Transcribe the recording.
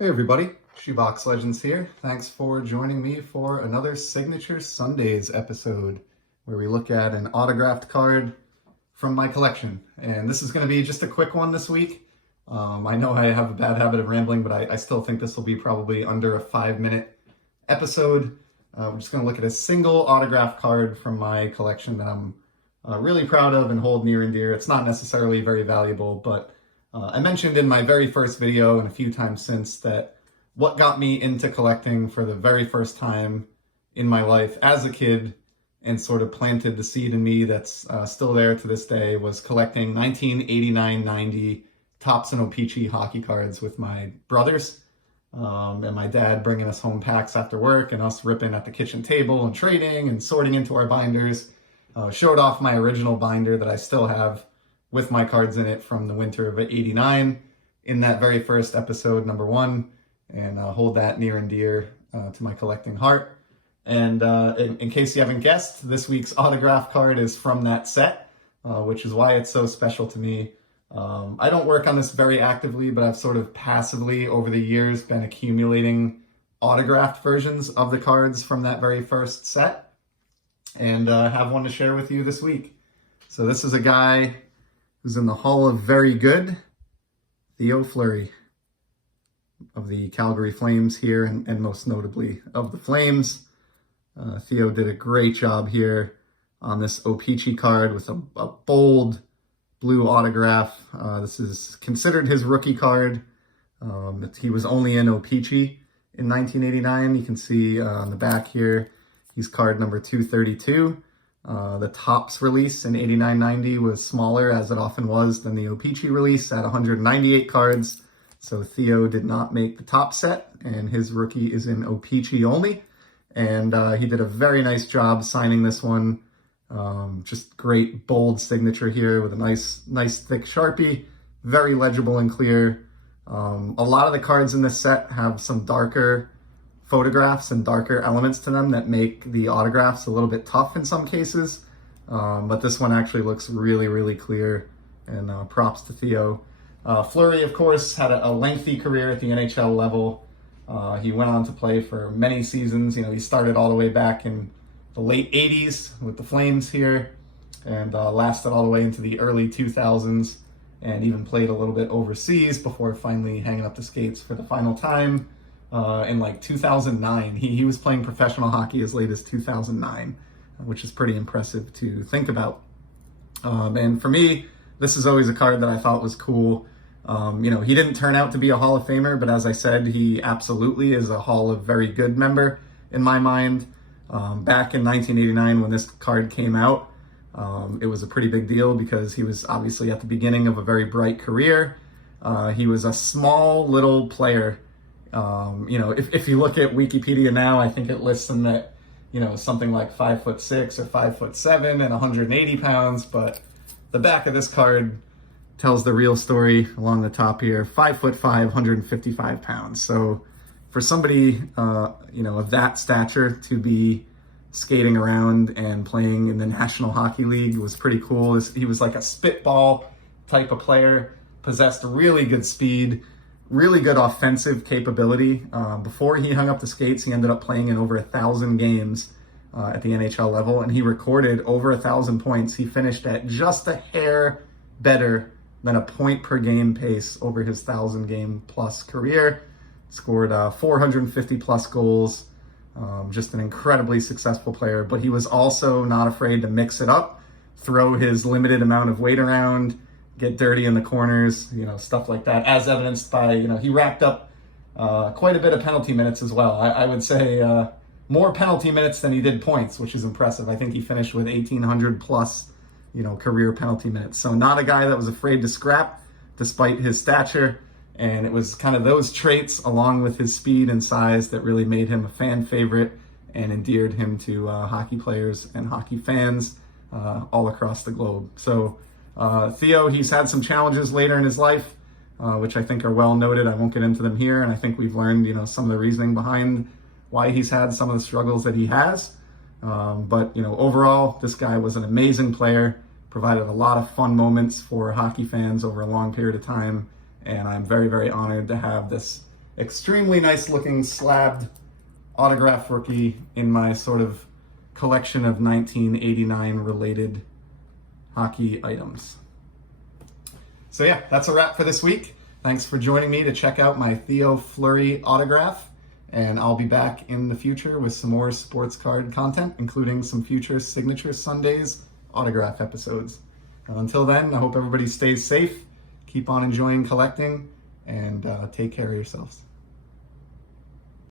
Hey everybody, Shoebox Legends here. Thanks for joining me for another Signature Sundays episode where we look at an autographed card from my collection. And this is going to be just a quick one this week. I know I have a bad habit of rambling, but I still think this will be probably under a 5-minute episode. We're just going to look at a single autographed card from my collection that I'm really proud of and hold near and dear. It's not necessarily very valuable, but I mentioned in my very first video and a few times since that what got me into collecting for the very first time in my life as a kid and sort of planted the seed in me that's still there to this day was collecting 1989-90 Topps and O-Pee-Chee hockey cards with my brothers and my dad bringing us home packs after work and us ripping at the kitchen table and trading and sorting into our binders. Showed off my original binder that I still have with my cards in it from the winter of '89 in that very first episode, number 1, and hold that near and dear to my collecting heart. And in case you haven't guessed, this week's autograph card is from that set, which is why it's so special to me. I don't work on this very actively, but I've sort of passively over the years been accumulating autographed versions of the cards from that very first set, and have one to share with you this week. So this is a guy who's in the Hall of Very Good, Theo Fleury of the Calgary Flames here, and most notably of the Flames. Theo did a great job here on this O-Pee-Chee card with a bold blue autograph. This is considered his rookie card. He was only in O-Pee-Chee in 1989. You can see on the back here, he's card number 232. The Topps release in '89-90 was smaller, as it often was, than the O-Pee-Chee release at 198 cards. So Theo did not make the top set, and his rookie is in O-Pee-Chee only. And he did a very nice job signing this one. Just great bold signature here with a nice thick Sharpie, very legible and clear. A lot of the cards in this set have some darker photographs and darker elements to them that make the autographs a little bit tough in some cases. But this one actually looks really clear, and props to Theo. Fleury, of course, had a lengthy career at the NHL level. He went on to play for many seasons. You know, he started all the way back in the late 80s with the Flames here, and lasted all the way into the early 2000s, and even played a little bit overseas before finally hanging up the skates for the final time in like 2009. He was playing professional hockey as late as 2009, which is pretty impressive to think about. And for me, this is always a card that I thought was cool. You know, he didn't turn out to be a Hall of Famer, but as I said, he absolutely is a Hall of Very Good member in my mind. Back in 1989, when this card came out, it was a pretty big deal because he was obviously at the beginning of a very bright career. He was a small little player. You know, if you look at Wikipedia now, I think it lists him at, you know, something like 5'6" or 5'7" and 180 pounds, but the back of this card tells the real story along the top here. 5'5", 155 pounds. So for somebody, you know, of that stature to be skating around and playing in the National Hockey League was pretty cool. He was like a spitball type of player, possessed really good speed, really good offensive capability. Before he hung up the skates, he ended up playing in over 1,000 games at the NHL level, and he recorded over 1,000 points. He finished at just a hair better than a point per game pace over his 1,000 game plus career. Scored 450 plus goals. Just an incredibly successful player, but he was also not afraid to mix it up, throw his limited amount of weight around, get dirty in the corners, you know, stuff like that, as evidenced by, you know, he racked up quite a bit of penalty minutes as well. I would say more penalty minutes than he did points, which is impressive. I think he finished with 1,800 plus, you know, career penalty minutes. So not a guy that was afraid to scrap despite his stature. And it was kind of those traits along with his speed and size that really made him a fan favorite and endeared him to hockey players and hockey fans all across the globe. So Theo, he's had some challenges later in his life, which I think are well noted. I won't get into them here. And I think we've learned, you know, some of the reasoning behind why he's had some of the struggles that he has. But, you know, overall, this guy was an amazing player, provided a lot of fun moments for hockey fans over a long period of time. And I'm very honored to have this extremely nice looking slabbed autograph rookie in my sort of collection of 1989 related hockey items. So yeah, that's a wrap for this week. Thanks for joining me to check out my Theo Fleury autograph, and I'll be back in the future with some more sports card content, including some future Signature Sundays autograph episodes. Until then, I hope everybody stays safe, keep on enjoying collecting, and take care of yourselves.